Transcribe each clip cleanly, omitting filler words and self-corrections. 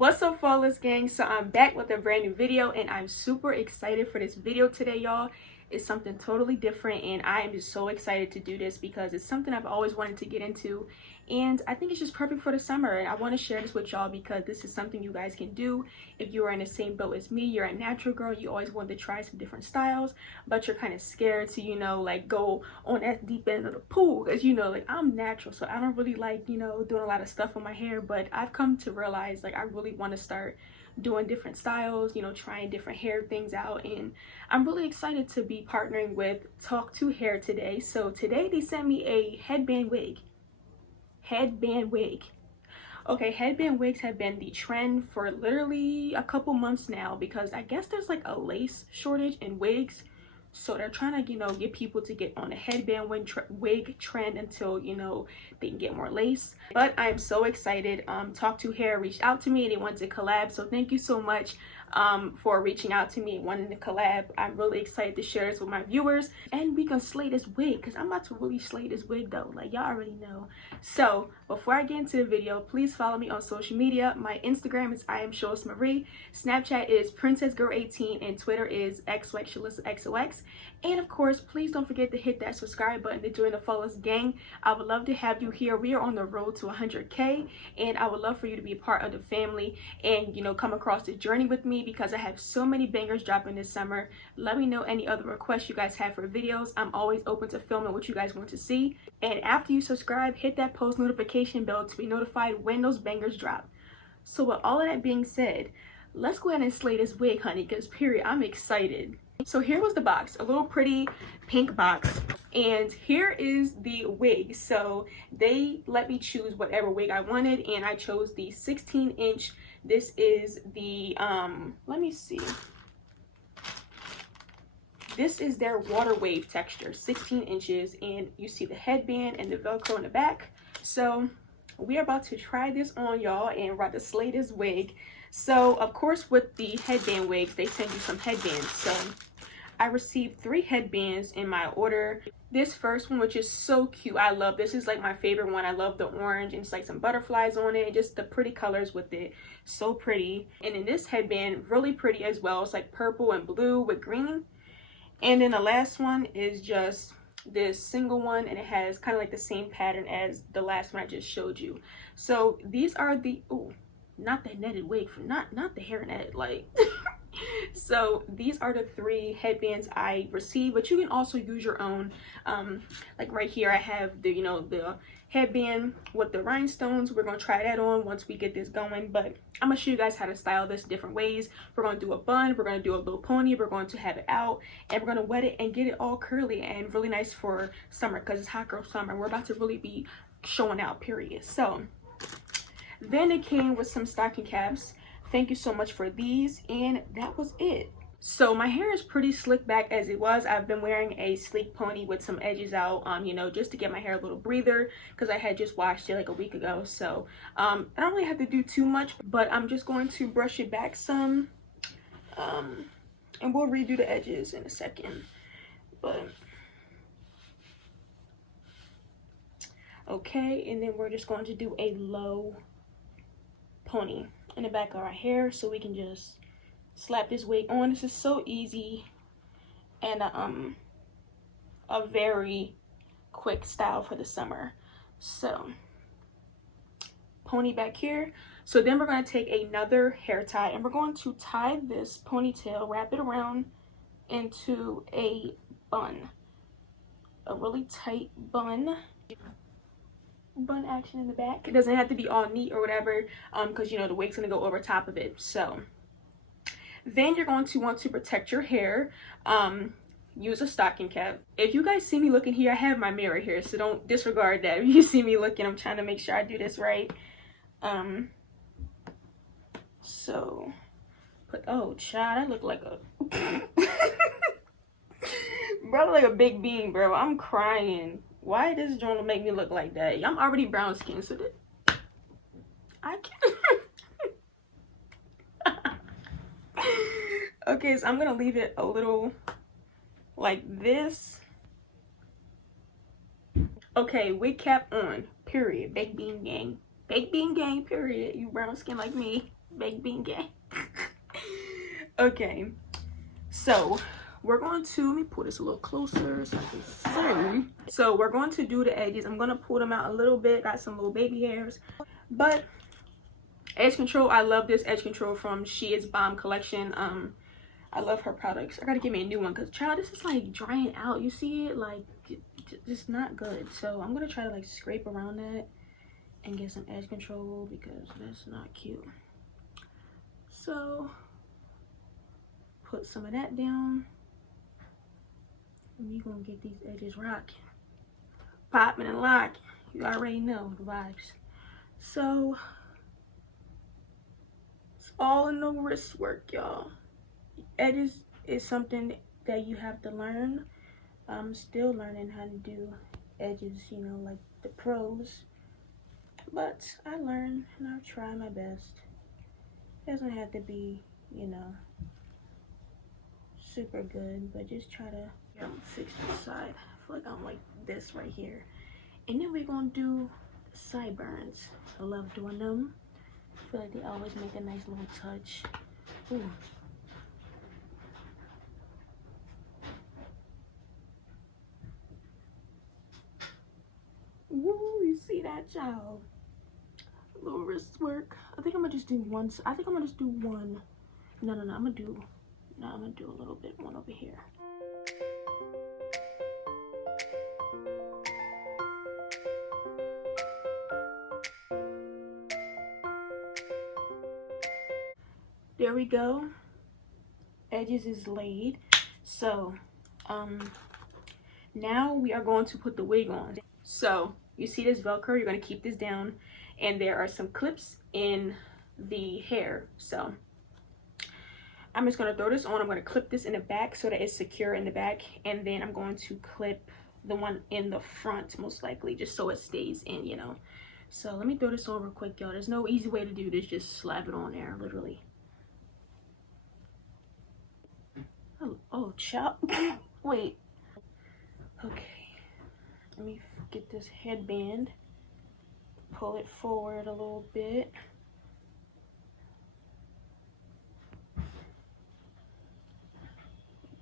What's up, flawless gang? So I'm back with a brand new video and I'm super excited for this video today, y'all. It's something totally different and I am just so excited to do this because it's something I've always wanted to get into, and I think it's just perfect for the summer. And I want to share this with y'all because this is something you guys can do if you are in the same boat as me. You're a natural girl, you always want to try some different styles, but you're kind of scared to, like go on that deep end of the pool because like I'm natural, so I don't really like doing a lot of stuff on my hair. But I've come to realize I really want to start doing different styles, trying different hair things out, and I'm really excited to be partnering with TalkTo hair today. So today they sent me a headband wig. Okay, headband wigs have been the trend for literally a couple months now because I guess there's like a lace shortage in wigs. So they're trying to, get people to get on a headband wig trend until, they can get more lace. But I'm so excited. TalkTo Hair reached out to me and they wanted to collab. So thank you so much for reaching out to me and wanting to collab. I'm really excited to share this with my viewers. And we can slay this wig because I'm about to really slay this wig though. Like, y'all already know. So before I get into the video, please follow me on social media. My Instagram is @shalishasflawless. Snapchat is princessgirl18 and Twitter is xxshalishasxox. And of course, please don't forget to hit that subscribe button to join the flawless gang. I would love to have you here. We are on the road to 100K and I would love for you to be a part of the family and come across the journey with me because I have so many bangers dropping this summer. Let me know any other requests you guys have for videos. I'm always open to filming what you guys want to see. And after you subscribe, hit that post notification bell to be notified when those bangers drop. So with all of that being said, let's go ahead and slay this wig, honey, because period, I'm excited. So here was the box, a little pretty pink box, and here is the wig. So they let me choose whatever wig I wanted and I chose the 16-inch. This is the let me see, this is their water wave texture, 16 inches, and you see the headband and the Velcro in the back. So we are about to try this on, y'all, and about to slay this wig. So of course with the headband wigs, they send you some headbands. So I received 3 headbands in my order. This first one, which is so cute, I love this, is like my favorite one. I love the orange and it's like some butterflies on it, just the pretty colors with it, so pretty. And then this headband, really pretty as well. It's like purple and blue with green. And then the last one is just this single one and it has kind of like the same pattern as the last one I just showed you. So these are the, ooh, not the netted wig, from not the hair net, like so these are the 3 headbands I received, but you can also use your own. Like right here I have the the headband with the rhinestones. We're gonna try that on once we get this going, but I'm gonna show you guys how to style this different ways. We're gonna do a bun, we're gonna do a little pony, we're going to have it out, and we're gonna wet it and get it all curly and really nice for summer because it's hot girl summer. We're about to really be showing out, period. So then it came with some stocking caps. Thank you so much for these, and that was it. So my hair is pretty slick back as it was. I've been wearing a sleek pony with some edges out, just to get my hair a little breather because I had just washed it like a week ago. So I don't really have to do too much, but I'm just going to brush it back some, and we'll redo the edges in a second. But okay, and then we're just going to do a low pony in the back of our hair so we can just slap this wig on. This is so easy and a very quick style for the summer. So pony back here. So then we're going to take another hair tie and we're going to tie this ponytail, wrap it around into a bun, a really tight bun action in the back. It doesn't have to be all neat or whatever, because the wig's gonna go over top of it. So then you're going to want to protect your hair. Use a stocking cap. If you guys see me looking here, I have my mirror here, so don't disregard that. If you see me looking, I'm trying to make sure I do this right. So put, oh child, I look like a bro, like a big bean, bro. I'm crying. Why does journal make me look like that? I'm already brown skin, so I can't. Okay, so I'm gonna leave it a little like this. Okay, wig cap on, period. Baked bean gang, Baked bean gang, period. You brown skin like me. Baked bean gang. Okay. So we're going to, let me pull this a little closer so I can see. So we're going to do the edges. I'm going to pull them out a little bit. Got some little baby hairs. But edge control, I love this edge control from She Is Bomb collection. I love her products. I gotta get me a new one because, child, this is like drying out. You see it? Like, just not good. So I'm gonna try to like scrape around that and get some edge control because that's not cute. So put some of that down. And you're gonna get these edges rocking, popping and locking. You already know the vibes. So it's all in the wrist work, y'all. Edges is something that you have to learn. I'm still learning how to do edges, you know, like the pros. But I learn and I try my best. It doesn't have to be, you know, super good, but just try to fix the side. I feel like I'm like this right here. And then we're gonna do the sideburns. I love doing them. I feel like they always make a nice little touch. Ooh. Ooh, you see that, y'all? A little wrist work. I think I'm gonna just do one. I think I'm gonna just do one. No, I'm gonna do a little bit one over here. There we go. Edges is laid. So now we are going to put the wig on. So you see this Velcro, you're going to keep this down, and there are some clips in the hair. So I'm just going to throw this on. I'm going to clip this in the back so that it's secure in the back, and then I'm going to clip the one in the front most likely, just so it stays in, you know. So let me throw this on real quick, y'all. There's no easy way to do this, just slap it on there, literally. Oh, chop. Wait. Okay. Let me get this headband. Pull it forward a little bit.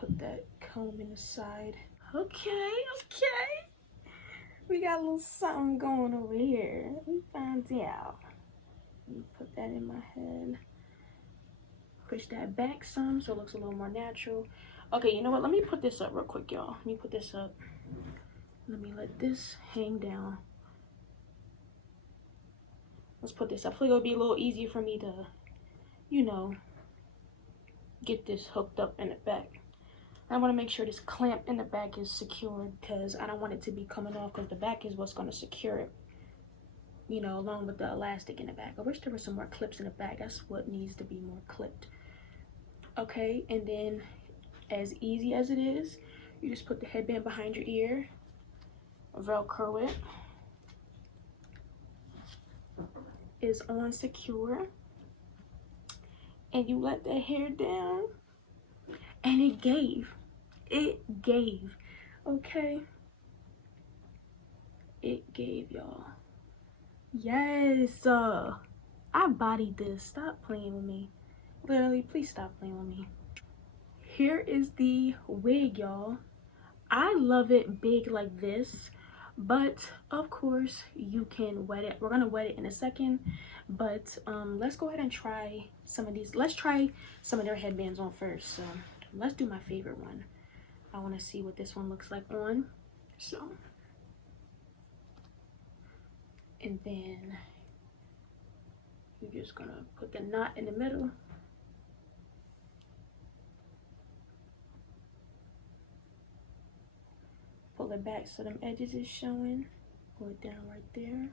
Put that comb in the side. Okay. We got a little something going over here. Let me find out. Let me put that in my head. Push that back some so it looks a little more natural. Okay, you know what? Let me put this up real quick, y'all. Let me put this up. Let me let this hang down. Let's put this up. I feel like it'll be a little easier for me to, you know, get this hooked up in the back. I want to make sure this clamp in the back is secured because I don't want it to be coming off, because the back is what's going to secure it, you know, along with the elastic in the back. I wish there were some more clips in the back. That's what needs to be more clipped. Okay, and then as easy as it is, you just put the headband behind your ear, Velcro it. Is on secure, and you let that hair down, and it gave, okay? It gave, y'all. Yes, I bodied this. Stop playing with me. Literally, please stop playing with me. Here is the wig, y'all. I love it big like this, but of course you can wet it. We're gonna wet it in a second, but let's go ahead and try some of these. Let's try some of their headbands on first. So let's do my favorite one. I want to see what this one looks like on. So, and then you're just gonna put the knot in the middle. Pull it back so them edges is showing. Pull it down right there.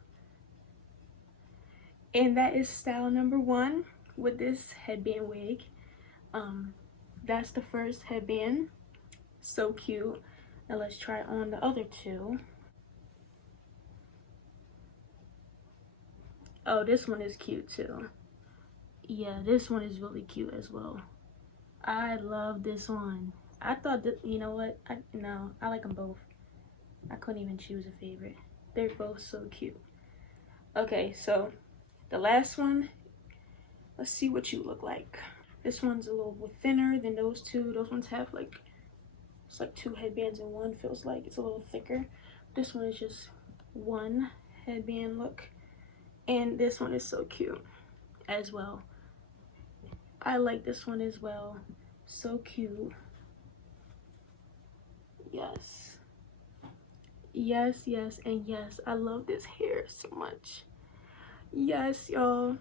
And that is style number 1 with this headband wig. That's the first headband. So cute. Now let's try on the other 2. Oh, this one is cute too. Yeah, this one is really cute as well. I love this one. I thought that, you know what? I like them both. I couldn't even choose a favorite. They're both so cute. Okay, so the last one, let's see what you look like. This one's a little bit thinner than those two. Those ones have like, it's like 2 headbands in one, feels like. It's a little thicker. This one is just one headband look. And this one is so cute as well. I like this one as well. So cute. Yes. Yes, yes, and yes. I love this hair so much. Yes, y'all.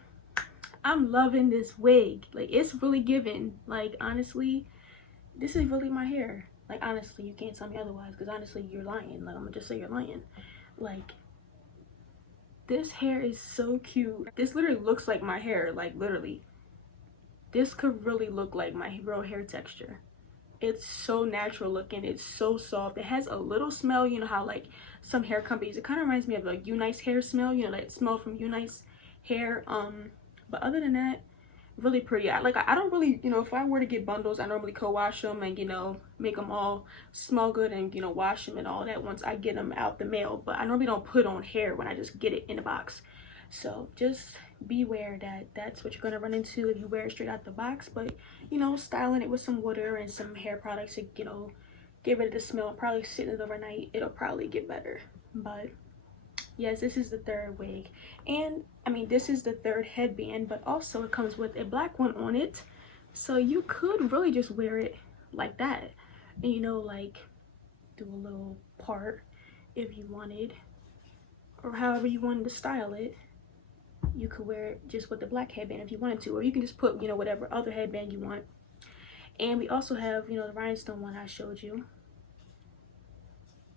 I'm loving this wig. Like, it's really giving. Like, honestly, this is really my hair. Like, honestly, you can't tell me otherwise, because honestly, you're lying. Like, I'm gonna just say you're lying. Like, this hair is so cute. This literally looks like my hair. Like, literally. This could really look like my real hair texture. It's so natural looking. It's so soft. It has a little smell. You know how, like, some hair companies, it kind of reminds me of, like, Unice hair smell. You know, that smell from Unice hair. But other than that, really pretty. I don't really, you know, if I were to get bundles, I normally co-wash them and, you know, make them all smell good and, you know, wash them and all that once I get them out the mail. But I normally don't put on hair when I just get it in a box. So just beware that that's what you're going to run into if you wear it straight out the box. But, you know, styling it with some water and some hair products to, you know, get rid of the smell, probably sit it overnight, it'll probably get better. But yes, this is the third wig, and I mean, this is the third headband, but also it comes with a black one on it, so you could really just wear it like that, and, you know, like, do a little part if you wanted, or however you wanted to style it. You could wear it just with the black headband if you wanted to, or you can just put, you know, whatever other headband you want. And we also have, you know, the rhinestone one I showed you.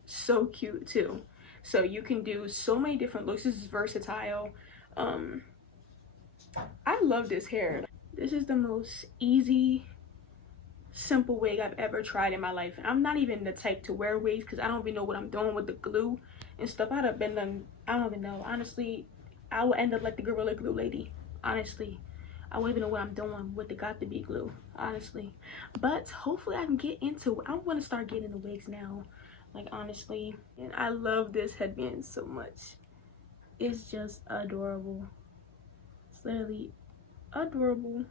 So cute too. So you can do so many different looks. This is versatile. I love this hair. This is the most easy, simple wig I've ever tried in my life. And I'm not even the type to wear wigs because I don't even know what I'm doing with the glue and stuff. I'd have been done, I don't even know. Honestly, I will end up like the Gorilla Glue lady. Honestly, I won't even know what I'm doing with the got to be glue, honestly. But hopefully I can get into it. I want to start getting into wigs now, like, honestly. And I love this headband so much. It's just adorable. It's literally adorable.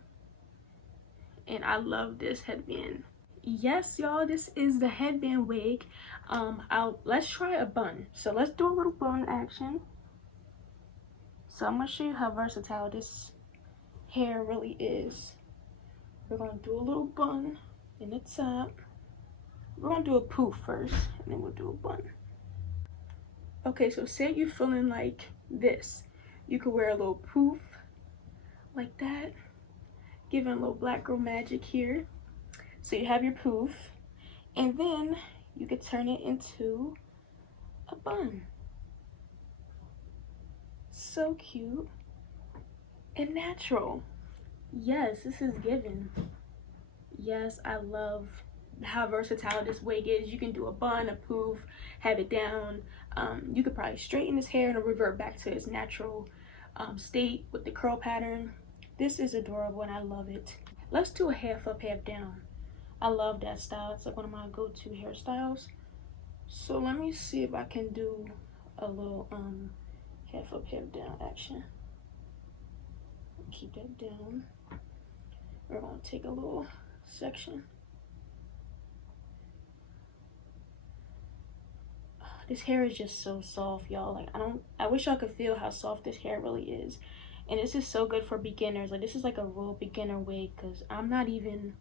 And I love this headband. Yes, y'all, this is the headband wig. Let's try a bun. So let's do a little bun action. So I'm gonna show you how versatile this hair really is. We're gonna do a little bun in the top. We're gonna do a poof first, and then we'll do a bun. Okay, so say you're feeling like this. You could wear a little poof like that, giving a little black girl magic here. So you have your poof, and then you could turn it into a bun. So cute and natural. Yes, this is given. Yes, I love how versatile this wig is. You can do a bun, a poof, have it down. You could probably straighten this hair and it'll revert back to its natural state with the curl pattern. This is adorable and I love it. Let's do a half up, half down. I love that style. It's like one of my go-to hairstyles. So let me see if I can do a little half up, half down action. Keep that down. We're gonna take a little section. This hair is just so soft, y'all. Like, I wish y'all could feel how soft this hair really is. And this is so good for beginners. Like, this is like a real beginner wig, because I'm not even,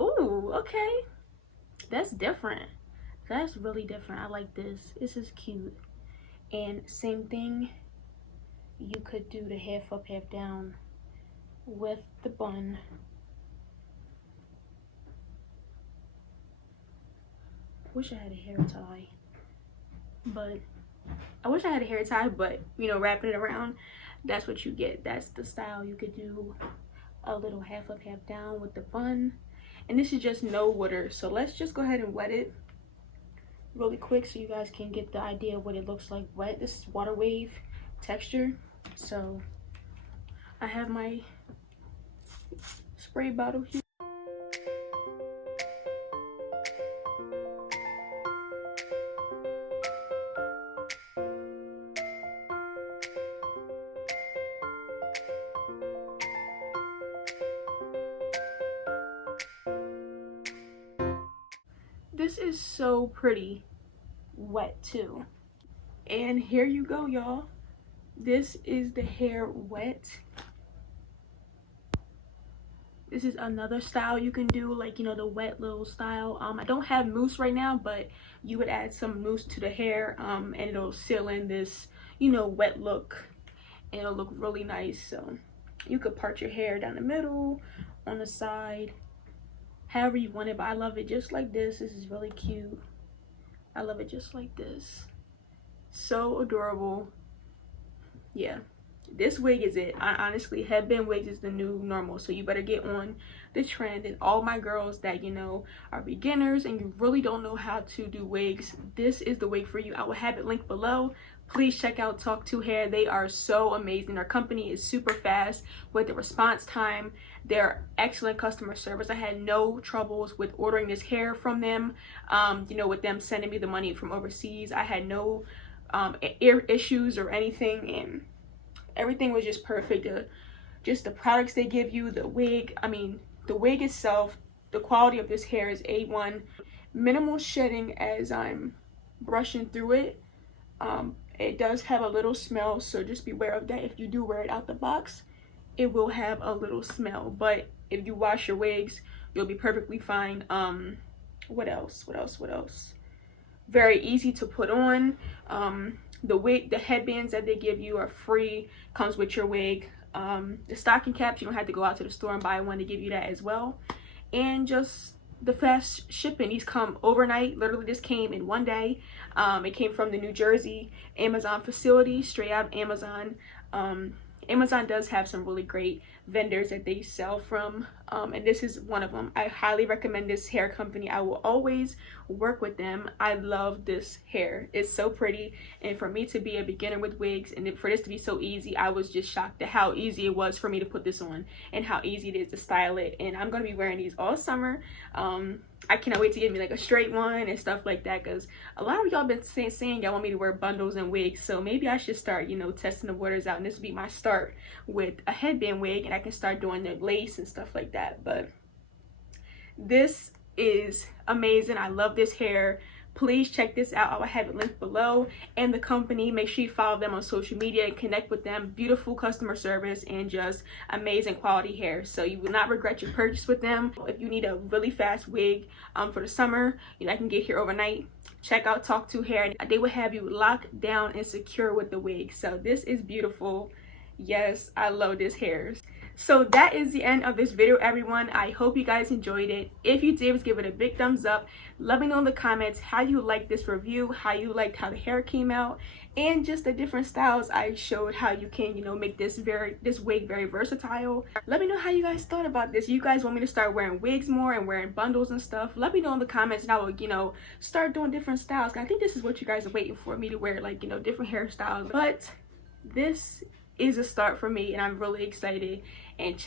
ooh, okay, that's different. That's really different. I like this. This is cute. And same thing, you could do the half up, half down with the bun. Wish I had a hair tie, but you know, wrapping it around, that's what you get. That's the style. You could do a little half up, half down with the bun. And this is just no water, so let's just go ahead and wet it really quick so you guys can get the idea of what it looks like wet. This is water wave texture. So I have my spray bottle here. this is so pretty wet too. And here you go, y'all. This is the hair wet. This is another style you can do, like, you know, the wet little style. I don't have mousse right now, but you would add some mousse to the hair, and it'll seal in this, you know, wet look, and it'll look really nice. So you could part your hair down the middle, on the side, however you want it, but I love it just like this. This is really cute. I love it just like this. So adorable. Yeah, this wig is it. Honestly, headband wigs is the new normal, so you better get on the trend. And all my girls that, you know, are beginners and you really don't know how to do wigs, this is the wig for you. I will have it linked below. Please check out TalkTo Hair. They are so amazing. Their company is super fast with the response time. They're excellent customer service. I had no troubles with ordering this hair from them. You know, with them sending me the money from overseas, I had no ear issues or anything, and everything was just perfect. Just the products they give you, the wig, I mean, the wig itself, the quality of this hair is A1. Minimal shedding as I'm brushing through it. It does have a little smell, so just beware of that. If you do wear it out the box, it will have a little smell, but if you wash your wigs, you'll be perfectly fine. What else? Very easy to put on. The wig, the headbands that they give you are free, comes with your wig. The stocking caps, you don't have to go out to the store and buy one, to give you that as well. And just the fast shipping, these come overnight. Literally, this came in one day. It came from the New Jersey Amazon facility, straight out of Amazon. Amazon does have some really great vendors that they sell from, and this is one of them. I highly recommend this hair company. I will always work with them. I love this hair. It's so pretty, and for me to be a beginner with wigs and for this to be so easy, I was just shocked at how easy it was for me to put this on and how easy it is to style it. And I'm going to be wearing these all summer. I cannot wait to get me like a straight one and stuff like that, because a lot of y'all been saying y'all want me to wear bundles and wigs, so maybe I should start, you know, testing the waters out, and this will be my start with a headband wig, and I can start doing the lace and stuff like that. But this is amazing. I love this hair. Please check this out. I will have it linked below, and the company, make sure you follow them on social media and connect with them. Beautiful customer service and just amazing quality hair, so you will not regret your purchase with them. If you need a really fast wig for the summer, you know, I can get here overnight. Check out TalkTo Hair. They will have you locked down and secure with the wig. So this is beautiful. Yes, I love this hair. So that is the end of this video, everyone. I hope you guys enjoyed it. If you did, give it a big thumbs up. Let me know in the comments how you liked this review, how you liked how the hair came out, and just the different styles I showed, how you can, you know, make this wig very versatile. Let me know how you guys thought about this. You guys want me to start wearing wigs more and wearing bundles and stuff? Let me know in the comments, and I will, you know, start doing different styles. I think this is what you guys are waiting for, me to wear, like, you know, different hairstyles. But this is a start for me, and I'm really excited. And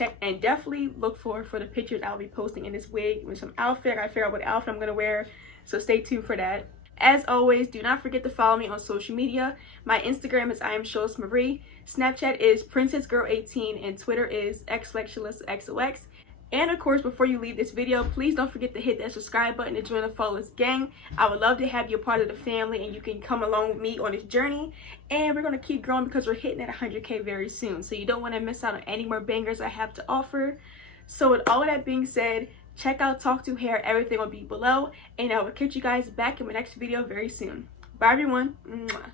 definitely look for the pictures I'll be posting in this wig with some outfit. I gotta figure out what outfit I'm gonna wear, so stay tuned for that. As always, do not forget to follow me on social media. My Instagram is IamShalishMarie, Snapchat is PrincessGirl18, and Twitter is XLexShalishXOX. And of course, before you leave this video, please don't forget to hit that subscribe button to join the Flawless gang. I would love to have you a part of the family, and you can come along with me on this journey. And we're going to keep growing because we're hitting at 100K very soon. So you don't want to miss out on any more bangers I have to offer. So with all of that being said, check out TalkTo Hair. Everything will be below. And I will catch you guys back in my next video very soon. Bye, everyone. Mwah.